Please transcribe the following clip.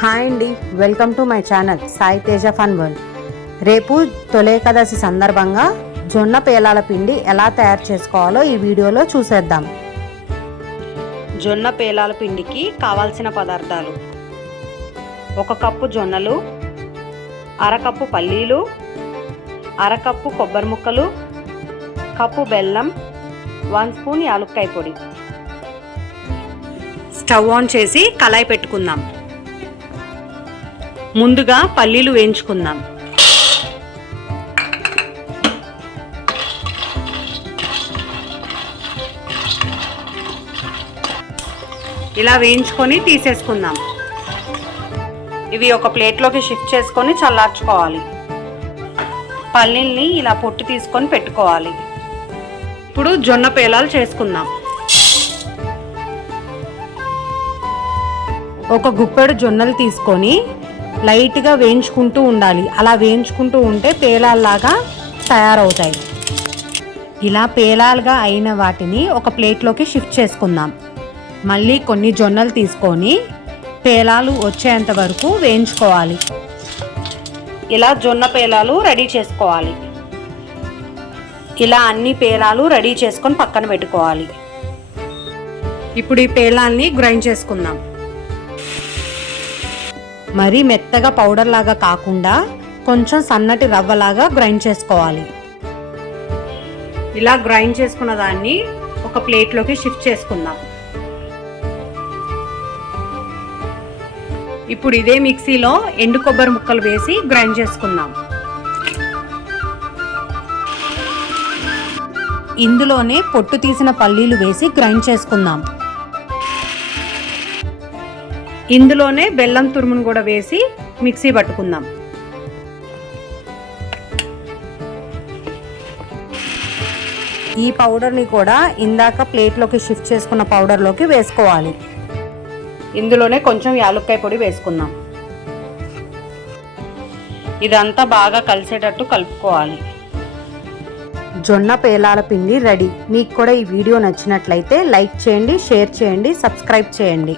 Hi అండి welcome to my channel Sai Teja fun world. రేపు తొలేకాదశి సందర్భంగా జొన్న పేలాల పిండి ఎలా తయారు చేసుకోవాలో ఈ వీడియోలో చూసేద్దాం. జొన్న పేలాల పిండికి కావాల్సిన పదార్థాలు. ఒక కప్పు జొన్నలు అరకప్పు పల్లీలు అరకప్పు కొబ్బరి ముక్కలు కప్పు బెల్లం వన్ స్పూన్ యాలుక్కాయ పొడి. స్టవ్ ఆన్ చేసి కళాయి పెట్టుకుందాం. ముందుగా పల్లీలు వేయించుకుందాం. ఇలా వేయించుకొని తీసేసుకుందాం. ఇవి ఒక ప్లేట్లోకి షిఫ్ట్ చేసుకొని చల్లార్చుకోవాలి. పల్లీల్ని ఇలా పొట్టు తీసుకొని పెట్టుకోవాలి. ఇప్పుడు జొన్న పేలాలు చేసుకుందాం. ఒక గుప్పెడు జొన్నలు తీసుకొని లైట్గా వేయించుకుంటూ ఉండాలి. అలా వేయించుకుంటూ ఉంటే పేలాల్లాగా తయారవుతాయి. ఇలా పేలాలుగా అయిన వాటిని ఒక ప్లేట్లోకి షిఫ్ట్ చేసుకుందాం. మళ్ళీ కొన్ని జొన్నలు తీసుకొని పేలాలు వచ్చేంత వరకు వేయించుకోవాలి. ఇలా జొన్న పేలాలు రెడీ చేసుకోవాలి. ఇలా అన్ని పేలాలు రెడీ చేసుకొని పక్కన పెట్టుకోవాలి. ఇప్పుడు ఈ పేలాల్ని గ్రైండ్ చేసుకుందాం. మరీ మెత్తగా పౌడర్ లాగా కాకుండా కొంచెం సన్నటి రవ్వలాగా గ్రైండ్ చేసుకోవాలి. ఇలా గ్రైండ్ చేసుకున్న దాన్ని ఒక ప్లేట్లోకి షిఫ్ట్ చేసుకుందాం. ఇప్పుడు ఇదే మిక్సీలో ఎండు కొబ్బరి ముక్కలు వేసి గ్రైండ్ చేసుకుందాం. ఇందులోనే పొట్టు తీసిన పల్లీలు వేసి గ్రైండ్ చేసుకుందాం. ఇందులోనే బెల్లం తురుమును కూడా వేసి మిక్సీ పట్టుకుందాం. ఈ పౌడర్ని కూడా ఇందాక ప్లేట్లోకి షిఫ్ట్ చేసుకున్న పౌడర్లోకి వేసుకోవాలి. ఇందులోనే కొంచెం యాలుక్కాయ పొడి వేసుకుందాం. ఇదంతా బాగా కలిసేటట్టు కలుపుకోవాలి. జొన్న పేలాల పిండి రెడీ. మీకు కూడా ఈ వీడియో నచ్చినట్లయితే లైక్ చేయండి షేర్ చేయండి సబ్స్క్రైబ్ చేయండి.